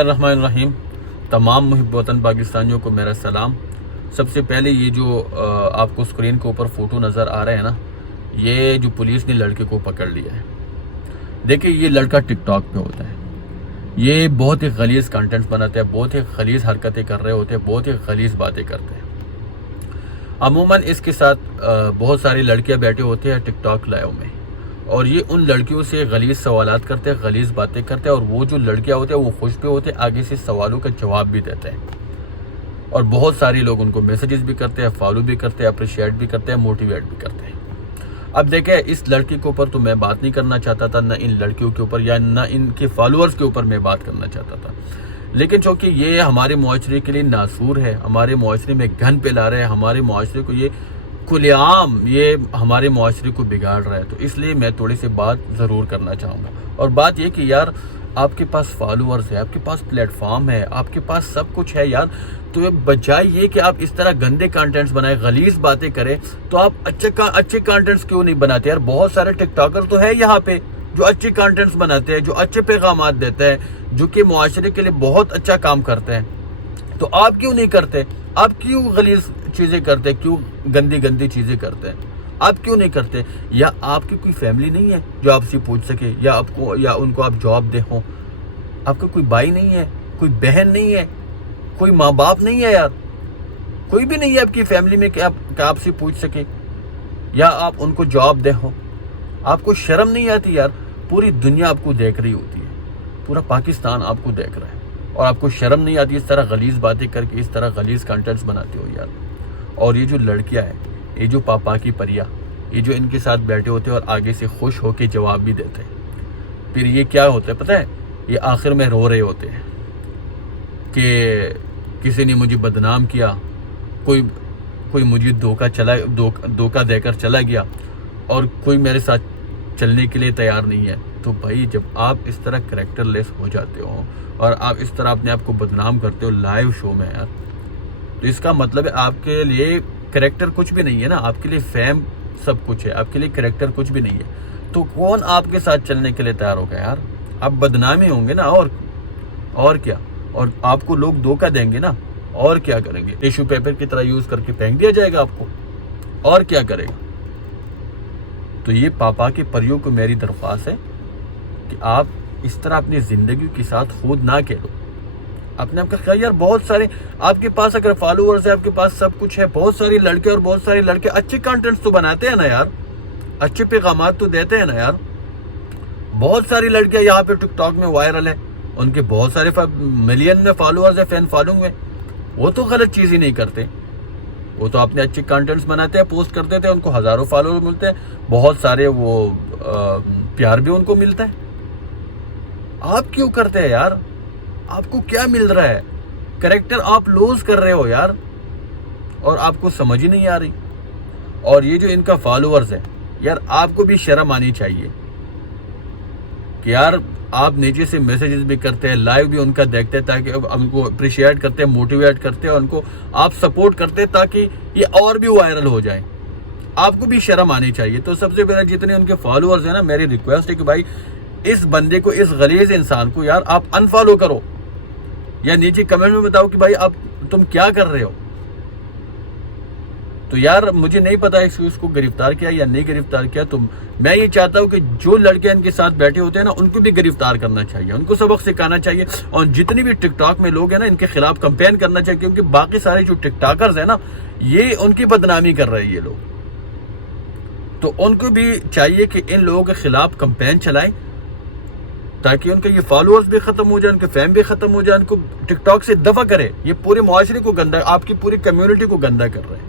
الرحمن الرحیم. تمام محب وطن پاکستانیوں کو میرا سلام. سب سے پہلے یہ جو آپ کو اسکرین کے اوپر فوٹو نظر آ رہے ہیں نا، یہ جو پولیس نے لڑکے کو پکڑ لیا ہے. دیکھیں، یہ لڑکا ٹک ٹاک پہ ہوتا ہے، یہ بہت ہی غلیظ کنٹینٹس بناتا ہے، بہت ہی غلیظ حرکتیں کر رہے ہوتے ہیں، بہت ہی غلیظ باتیں کرتے ہیں. عموماً اس کے ساتھ بہت ساری لڑکیاں بیٹھے ہوتے ہیں ٹک ٹاک لائیو میں، اور یہ ان لڑکیوں سے غلیظ سوالات کرتے ہیں، غلیظ باتیں کرتے ہیں، اور وہ جو لڑکیاں ہوتے ہیں وہ خوش پہ ہوتے ہیں، آگے سے سوالوں کا جواب بھی دیتے ہیں. اور بہت سارے لوگ ان کو میسیجز بھی کرتے ہیں، فالو بھی کرتے ہیں، اپریشیٹ بھی کرتے ہیں، موٹیویٹ بھی کرتے ہیں. اب دیکھیں، اس لڑکی کے اوپر تو میں بات نہیں کرنا چاہتا تھا، نہ ان لڑکیوں کے اوپر یا نہ ان کے فالوورز کے اوپر میں بات کرنا چاہتا تھا. لیکن چونکہ یہ ہمارے معاشرے کے لیے ناسور ہے، ہمارے معاشرے میں گھن پھیلا رہے ہیں، ہمارے معاشرے کو یہ کھلے عام یہ ہمارے معاشرے کو بگاڑ رہا ہے، تو اس لیے میں تھوڑی سی بات ضرور کرنا چاہوں گا. اور بات یہ کہ یار، آپ کے پاس فالوورز ہے، آپ کے پاس پلیٹ فارم ہے، آپ کے پاس سب کچھ ہے یار، تو بجائے یہ کہ آپ اس طرح گندے کانٹینٹس بنائیں، غلیظ باتیں کریں، تو آپ اچھے کانٹینٹس کیوں نہیں بناتے یار؟ بہت سارے ٹک ٹاکر تو ہے یہاں پہ جو اچھے کانٹینٹس بناتے ہیں، جو اچھے پیغامات دیتے ہیں، جو کہ معاشرے کے لیے بہت اچھا کام کرتے ہیں. تو آپ کیوں نہیں کرتے؟ آپ کیوں غلیظ چیزیں کرتے، کیوں گندی چیزیں کرتے ہیں؟ آپ کیوں نہیں کرتے؟ یا آپ کی کوئی فیملی نہیں ہے جو آپ سے پوچھ سکے، یا ان کو آپ جواب دے ہوں؟ آپ کا کوئی بھائی نہیں ہے، کوئی بہن نہیں ہے، کوئی ماں باپ نہیں ہے یار، کوئی بھی نہیں ہے آپ کی فیملی میں کہ آپ سے پوچھ سکے یا آپ ان کو جواب دے ہوں؟ آپ کو شرم نہیں آتی یار؟ پوری دنیا آپ کو دیکھ رہی ہوتی ہے، پورا پاکستان آپ کو دیکھ رہا ہے، اور آپ کو شرم نہیں آتی اس طرح غلیظ باتیں کر کے، اس طرح غلیظ کنٹینٹس بناتے ہو یار. اور یہ جو لڑکیاں ہیں، یہ جو پاپا کی پریا، یہ جو ان کے ساتھ بیٹھے ہوتے ہیں اور آگے سے خوش ہو کے جواب بھی دیتے ہیں، پھر یہ کیا ہوتا ہے پتہ ہے؟ یہ آخر میں رو رہے ہوتے ہیں کہ کسی نے مجھے بدنام کیا، کوئی مجھے دھوکہ دے کر چلا گیا، اور کوئی میرے ساتھ چلنے کے لیے تیار نہیں ہے. تو بھائی، جب آپ اس طرح کریکٹر لیس ہو جاتے ہو اور آپ اس طرح اپنے آپ کو بدنام کرتے ہو لائیو شو میں یار، تو اس کا مطلب ہے آپ کے لیے کریکٹر کچھ بھی نہیں ہے نا. آپ کے لیے فیم سب کچھ ہے، آپ کے لیے کریکٹر کچھ بھی نہیں ہے. تو کون آپ کے ساتھ چلنے کے لیے تیار ہوگا یار؟ آپ بدنامی ہوں گے نا، اور کیا؟ اور آپ کو لوگ دھوکہ دیں گے نا، اور کیا کریں گے؟ ٹیشو پیپر کی طرح یوز کر کے پھینک دیا جائے گا آپ کو، اور کیا کرے گا؟ تو یہ پاپا کے پریوں کو میری درخواست ہے کہ آپ اس طرح اپنی زندگی کے ساتھ خود نہ کھیلو. اپنے آپ کا خیال یار. بہت سارے آپ کے پاس اگر فالوورز ہیں، آپ کے پاس سب کچھ ہے، بہت ساری لڑکے اور بہت سارے لڑکے اچھے کانٹینٹس تو بناتے ہیں نا یار، اچھے پیغامات تو دیتے ہیں نا یار. بہت ساری لڑکیاں یہاں پہ ٹک ٹاک میں وائرل ہیں، ان کے بہت سارے ملین میں فالوورز ہیں، فین فالوئنگ میں. وہ تو غلط چیز ہی نہیں کرتے، وہ تو اپنے اچھے کانٹینٹس بناتے ہیں، پوسٹ کرتے تھے، ان کو ہزاروں فالوور ملتے ہیں، بہت سارے وہ پیار بھی ان کو ملتا ہے. آپ کیوں کرتے ہیں یار؟ آپ کو کیا مل رہا ہے؟ کریکٹر آپ لوز کر رہے ہو یار، اور آپ کو سمجھ ہی نہیں آ رہی. اور یہ جو ان کا فالوورز ہے یار، آپ کو بھی شرم آنی چاہیے کہ یار آپ نیچے سے میسیجز بھی کرتے ہیں، لائیو بھی ان کا دیکھتے ہیں تاکہ ان کو اپریشیٹ کرتے ہیں، موٹیویٹ کرتے ہیں، ان کو آپ سپورٹ کرتے ہیں تاکہ یہ اور بھی وائرل ہو جائیں. آپ کو بھی شرم آنی چاہیے. تو سب سے پہلے جتنے ان کے فالوورز ہیں نا، میری ریکویسٹ ہے کہ بھائی اس بندے کو، اس غلیظ انسان کو یار آپ انفالو کرو، یا نیچے کمنٹ میں بتاؤ کہ بھائی اب تم کیا کر رہے ہو. تو یار مجھے نہیں پتا اس کو گرفتار کیا یا نہیں گرفتار کیا. تو میں یہ چاہتا ہوں کہ جو لڑکے ان کے ساتھ بیٹھے ہوتے ہیں نا، ان کو بھی گرفتار کرنا چاہیے، ان کو سبق سکھانا چاہیے. اور جتنی بھی ٹک ٹاک میں لوگ ہیں نا، ان کے خلاف کمپین کرنا چاہیے، کیونکہ باقی سارے جو ٹک ٹاکرز ہیں نا، یہ ان کی بدنامی کر رہے ہیں یہ لوگ. تو ان کو بھی چاہیے کہ ان لوگوں کے خلاف کمپین چلائیں تاکہ ان کے یہ فالوورز بھی ختم ہو جائیں، ان کے فیم بھی ختم ہو جائیں، ان کو ٹک ٹاک سے دفع کرے. یہ پورے معاشرے کو گندا، آپ کی پوری کمیونٹی کو گندا کر رہے ہیں.